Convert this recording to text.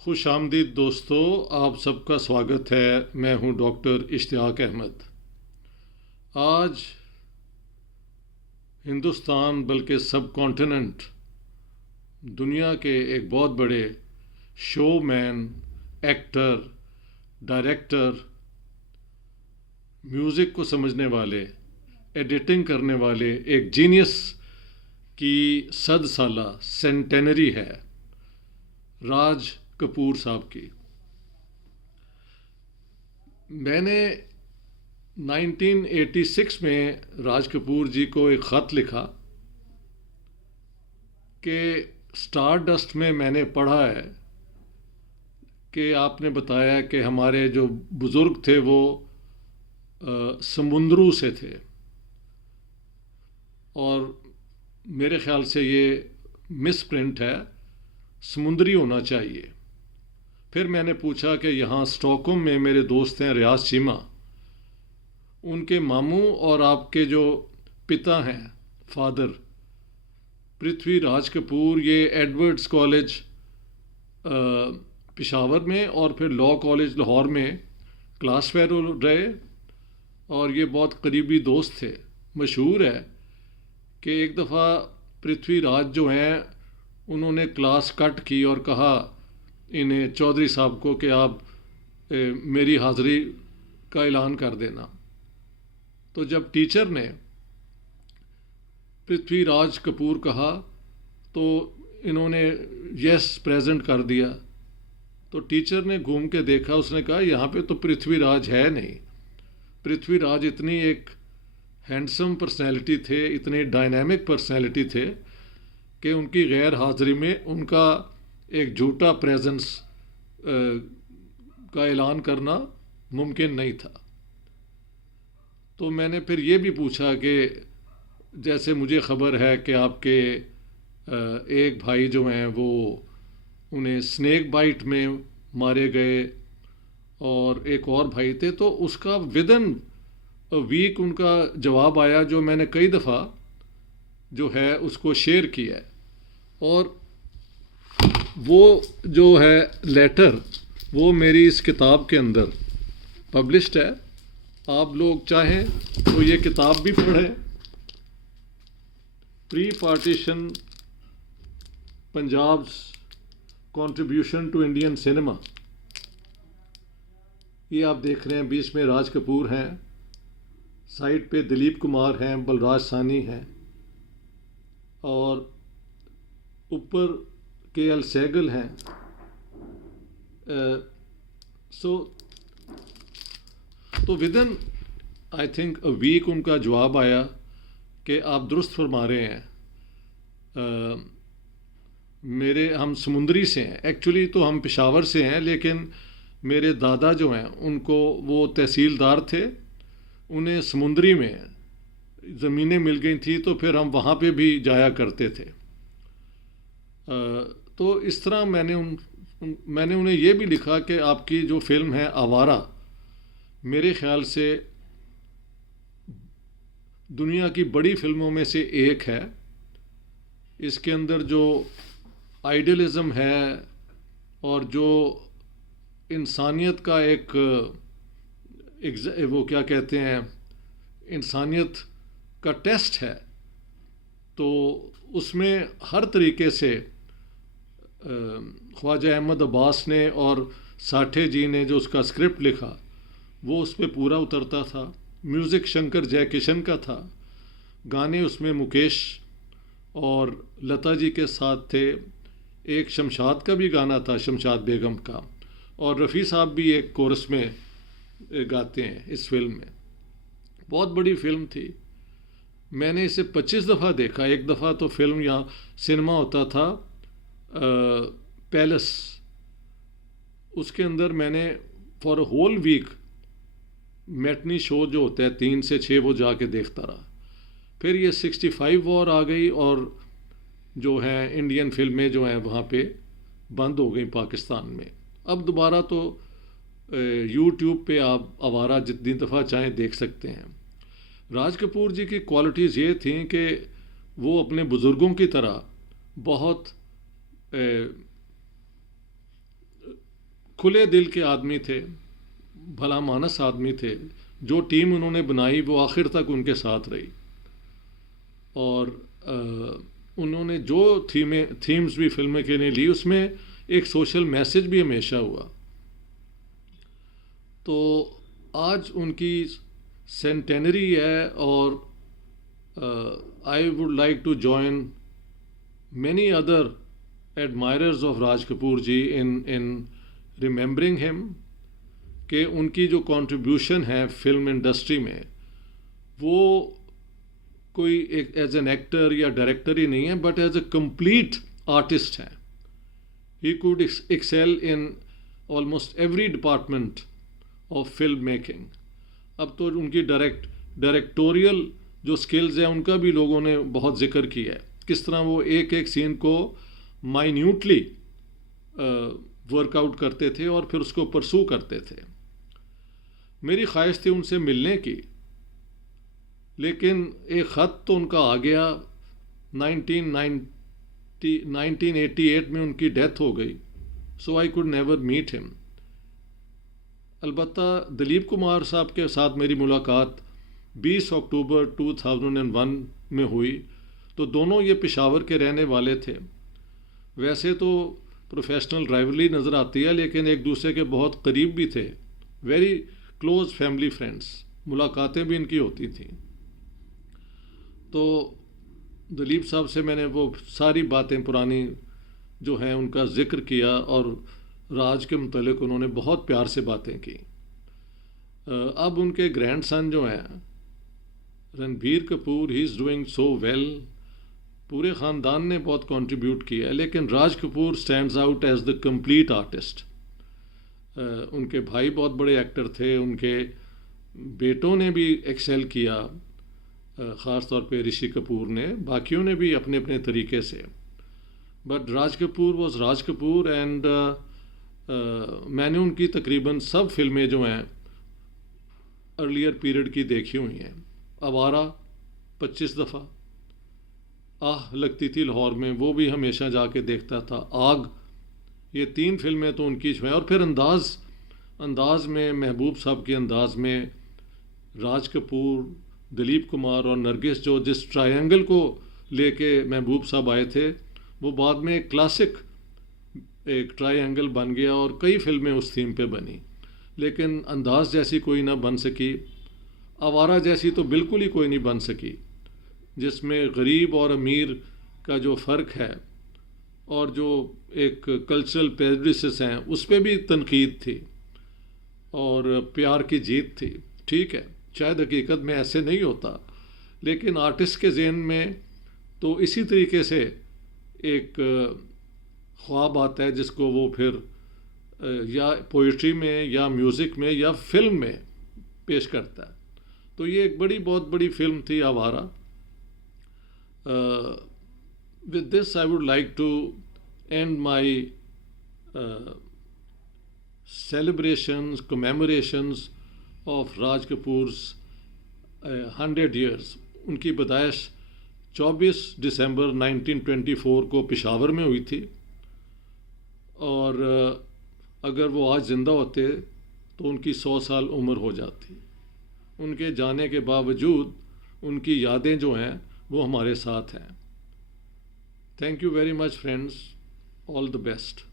खुश आमदीद दोस्तों, आप सबका स्वागत है। मैं हूं डॉक्टर इश्तियाक अहमद। आज हिंदुस्तान बल्कि सब कॉन्टिनेंट दुनिया के एक बहुत बड़े शोमैन, एक्टर, डायरेक्टर, म्यूज़िक को समझने वाले, एडिटिंग करने वाले एक जीनियस की सद साला सेंटेनरी है राज कपूर साहब की। मैंने 1986 में राज कपूर जी को एक ख़त लिखा कि स्टार डस्ट में मैंने पढ़ा है कि आपने बताया कि हमारे जो बुज़ुर्ग थे वो समुंदरू से थे और मेरे ख़्याल से ये मिस प्रिंट है, समुंदरी होना चाहिए। फिर मैंने पूछा कि यहाँ स्टॉकहोम में मेरे दोस्त हैं रियाज चीमा, उनके मामू और आपके जो पिता हैं फादर पृथ्वी राज कपूर, ये एडवर्ड्स कॉलेज पेशावर में और फिर लॉ कॉलेज लाहौर में क्लास फेलो रहे और ये बहुत करीबी दोस्त थे। मशहूर है कि एक दफ़ा पृथ्वी राज जो हैं उन्होंने क्लास कट की और कहा इन्हें चौधरी साहब को कि आप मेरी हाज़िरी का ऐलान कर देना। तो जब टीचर ने पृथ्वी राज कपूर कहा तो इन्होंने यस प्रेजेंट कर दिया। तो टीचर ने घूम के देखा, उसने कहा यहाँ पे तो पृथ्वी राज है नहीं। पृथ्वी राज इतनी एक हैंडसम पर्सनैलिटी थे, इतने डायनामिक पर्सनैलिटी थे कि उनकी गैर हाज़िरी में उनका एक झूठा प्रेजेंस का ऐलान करना मुमकिन नहीं था। तो मैंने फिर ये भी पूछा कि जैसे मुझे ख़बर है कि आपके एक भाई जो हैं वो उन्हें स्नेक बाइट में मारे गए और एक और भाई थे, तो उसका विदिन वीक उनका जवाब आया जो मैंने कई दफ़ा जो है उसको शेयर किया है। और वो जो है लेटर वो मेरी इस किताब के अंदर पब्लिश्ड है। आप लोग चाहें तो ये किताब भी पढ़ें, pre partition Punjab's contribution to Indian cinema. ये आप देख रहे हैं, बीच में राज कपूर हैं, साइड पे दिलीप कुमार हैं, बलराज सानी हैं और ऊपर के.एल. सहगल हैं। तो within I think a week उनका जवाब आया कि आप दुरुस्त फरमा रहे हैं, हम समुंदरी से हैं। एक्चुअली तो हम पेशावर से हैं, लेकिन मेरे दादा जो हैं उनको वो तहसीलदार थे, उन्हें समुंदरी में ज़मीनें मिल गई थी तो फिर हम वहाँ पे भी जाया करते थे। तो इस तरह मैंने उन्हें ये भी लिखा कि आपकी जो फ़िल्म है आवारा, मेरे ख़्याल से दुनिया की बड़ी फ़िल्मों में से एक है। इसके अंदर जो आइडियलिज़म है और जो इंसानियत का एक वो क्या कहते हैं, इंसानियत का टेस्ट है, तो उसमें हर तरीके से ख्वाजा अहमद अब्बास ने और साठे जी ने जो उसका स्क्रिप्ट लिखा वो उस पर पूरा उतरता था। म्यूज़िक शंकर जयकिशन का था, गाने उसमें मुकेश और लता जी के साथ थे। एक शमशाद का भी गाना था, शमशाद बेगम का, और रफ़ी साहब भी एक कोरस में गाते हैं इस फिल्म में। बहुत बड़ी फिल्म थी। मैंने इसे 25 दफ़ा देखा। एक दफ़ा तो फिल्म यहाँ सिनेमा होता था पैलेस, उसके अंदर मैंने for a whole week matinee show जो होता है 3 से 6 वो जाके देखता रहा। फिर ये 65 वॉर आ गई और जो है इंडियन फिल्में जो हैं वहाँ पे बंद हो गई पाकिस्तान में। अब दोबारा तो यूट्यूब पे आप आवारा जितनी दफ़ा चाहें देख सकते हैं। राज कपूर जी की क्वालिटीज़ ये थी कि वो अपने बुज़ुर्गों की तरह बहुत खुले दिल के आदमी थे, भला मानस आदमी थे। जो टीम उन्होंने बनाई वो आखिर तक उनके साथ रही, और उन्होंने जो थीम्स भी फिल्म के लिए ली उसमें एक सोशल मैसेज भी हमेशा हुआ। तो आज उनकी सेंटेनरी है, और I would like to join many other admirers of Raj Kapoor ji in remembering him, कि उनकी जो कंट्रीब्यूशन है फिल्म इंडस्ट्री में वो कोई एक एज एन एक्टर या डायरेक्टर ही नहीं है, but as a complete artist है। He could excel in almost every department of film making. अब तो उनकी डायरेक्टोरियल जो स्किल्स हैं उनका भी लोगों ने बहुत जिक्र किया है, किस तरह वो एक एक सीन को माइन्यूटली वर्कआउट करते थे और फिर उसको परसू करते थे। मेरी ख्वाहिश थी उनसे मिलने की, लेकिन एक ख़त तो उनका आ गया। 1988 में उनकी डेथ हो गई, so I could never meet him. अलबत्ता दिलीप कुमार साहब के साथ मेरी मुलाकात 20 अक्टूबर 2001 में हुई। तो दोनों ये पेशावर के रहने वाले थे। वैसे तो प्रोफेशनल राइवलरी नज़र आती है, लेकिन एक दूसरे के बहुत करीब भी थे, वेरी क्लोज फैमिली फ्रेंड्स। मुलाकातें भी इनकी होती थी। तो दिलीप साहब से मैंने वो सारी बातें पुरानी जो हैं उनका ज़िक्र किया, और राज के मुतल्लिक़ उन्होंने बहुत प्यार से बातें की। अब उनके ग्रैंडसन जो हैं Ranbir Kapoor, he is doing so well. पूरे ख़ानदान ने बहुत कंट्रीब्यूट किया है, लेकिन Raj Kapoor stands out as the complete artist. उनके भाई बहुत बड़े एक्टर थे, उनके बेटों ने भी एक्सेल किया, ख़ास तौर पे ऋषि कपूर ने, बाकियों ने भी अपने अपने तरीके से। But Raj Kapoor was Raj Kapoor, and मैंने उनकी तकरीबन सब फिल्में जो हैं अर्लियर पीरियड की देखी हुई हैं। आवारा 25 दफ़ा, आह लगती थी लाहौर में, वो भी हमेशा जाके देखता था। आग, ये 3 फिल्में तो उनकी जो हैं। और फिर अंदाज में, महबूब साहब के अंदाज में, राज कपूर, दिलीप कुमार और नरगिस, जो जिस ट्रायंगल को लेके महबूब साहब आए थे, वो बाद में एक क्लासिक एक ट्रायंगल बन गया, और कई फिल्में उस थीम पे बनी। लेकिन अंदाज जैसी कोई ना बन सकी, आवारा जैसी तो बिल्कुल ही कोई नहीं बन सकी, जिसमें गरीब और अमीर का जो फ़र्क है और जो एक कल्चरल प्रेजुडिसेस हैं उस पर भी तनकीद थी, और प्यार की जीत थी। ठीक है, शायद हकीकत में ऐसे नहीं होता, लेकिन आर्टिस्ट के ज़हन में तो इसी तरीके से एक ख्वाब आता है, जिसको वो फिर या पोइट्री में या म्यूज़िक में या फिल्म में पेश करता है। तो ये एक बहुत बड़ी फिल्म थी आवारा। With this, I would like to end my celebrations, commemorations of Raj Kapoor's 100 years. उनकी पैदाइश 24 दिसंबर 1924 को पेशावर में हुई थी, और अगर वो आज ज़िंदा होते तो उनकी 100 साल उम्र हो जाती। उनके जाने के बावजूद उनकी यादें जो हैं वो हमारे साथ हैं। Thank you very much friends, all the best.